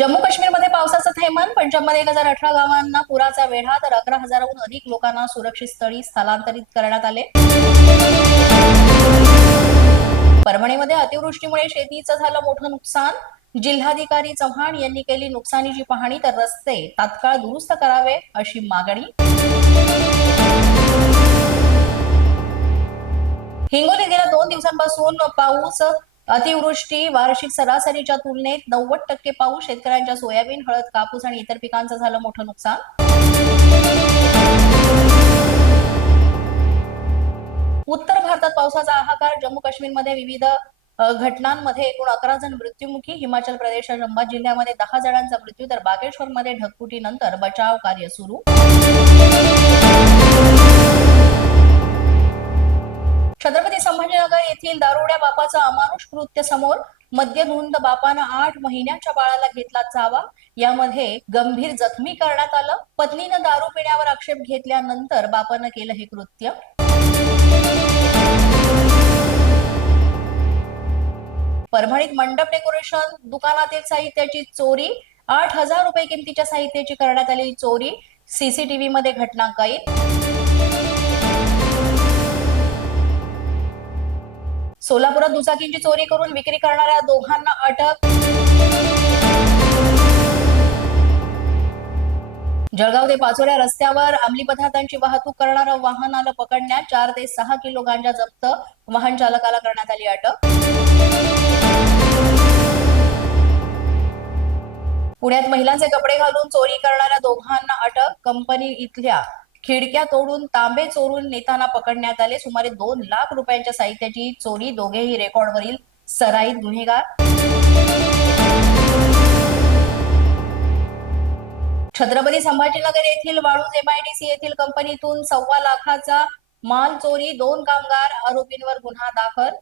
जम्मू काश्मीरमध्ये पावसाचं थैमान पंजाबमध्ये एक हजार अठरा गावांना पुराचा वेढा तर अकरा हजाराहून अधिक लोकांना सुरक्षित स्थळी स्थलांतरित करण्यात आले. परभणीमध्ये अतिवृष्टीमुळे शेतीचं झालं मोठं नुकसान. जिल्हाधिकारी चव्हाण यांनी केली नुकसानीची पाहणी तर रस्ते तात्काळ दुरुस्त करावे अशी मागणी. हिंगोली गेल्या दोन दिवसांपासून पाऊस अतिवृष्टी वार्षिक सरासरीच्या तुलनेत नव्वद टक्के पाऊस शेतकऱ्यांच्या सोयाबीन हळद कापूस आणि इतर पिकांचं झालं मोठं नुकसान. उत्तर भारतात पावसाचा हाहाकार जम्मू काश्मीरमध्ये विविध घटनांमध्ये एकूण अकरा जण मृत्युमुखी हिमाचल प्रदेश रंबा जिल्ह्यामध्ये दहा जणांचा मृत्यू तर बागेश्वरमध्ये ढगफुटीनंतर बचाव कार्य सुरू. छत्रपती संभाजीनगर येथील दारुड्या बापाचं अमानुष कृत्य समोर मद्यधुंद बापानं आठ महिन्याच्या बाळाला घेतला चावा. यामध्ये गंभीर जखमी करण्यात आलं. पत्नीनं दारू पिण्यावर आक्षेप घेतल्यानंतर बापानं केलं हे कृत्य. परभणीत मंडप डेकोरेशन दुकानातील साहित्याची चोरी आठ हजार रुपये किमतीच्या साहित्याची करण्यात आलेली चोरी सीसीटीव्ही मध्ये घटना कैद सोलापुरात दुचाकींची चोरी करून विक्री करणाऱ्या दोघांना अटक. जळगाव ते पाचोऱ्या रस्त्यावर अंमली पदार्थांची वाहतूक करणारं वाहन आलं पकडण्यात चार ते सहा किलो गांजा जप्त. वाहन चालकाला करण्यात आली अटक. पुण्यात महिलांचे कपडे घालून चोरी करणाऱ्या दोघांना अटक. कंपनी इथल्या खिडक्या तोडून तांबे चोरून नेताना पकडण्यात आले. सुमारे दोन लाख रुपयांच्या साहित्याची चोरी दोघेही रेकॉर्डवरील सराईत गुन्हेगार. छत्रपती संभाजीनगर येथील वाळूज एमआयडीसी येथील कंपनीतून सव्वा लाखाचा माल चोरी दोन कामगार आरोपींवर गुन्हा दाखल.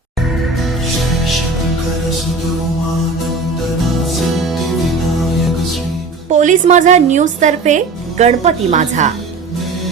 पोलीस माझा न्यूज तर्फे गणपती माझा.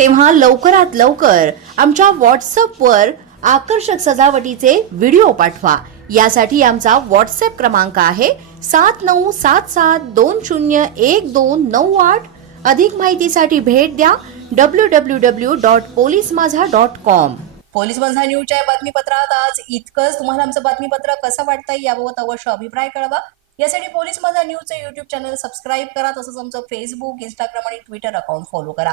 तेव्हा लवकरात लवकर आमच्या व्हॉट्सअपवर आकर्षक सजावटीचे व्हिडिओ पाठवा. यासाठी आमचा व्हॉट्सअप क्रमांक आहे सात नऊ सात सात दोन शून्य एक दोन नऊ आठ. अधिक माहितीसाठी भेट द्या W W W dot police Majha dot com police Majha न्यूजच्या बातमीपत्रात आज इतकंच. तुम्हाला आमचं बातमीपत्र कसं वाटतं याबाबत अवश्य अभिप्राय कळवा. यासाठी पोलीस माझा न्यूजचं युट्यूब चॅनल सबस्क्राईब करा तसंच आमचं फेसबुक इंस्टाग्राम आणि ट्विटर अकाउंट फॉलो करा.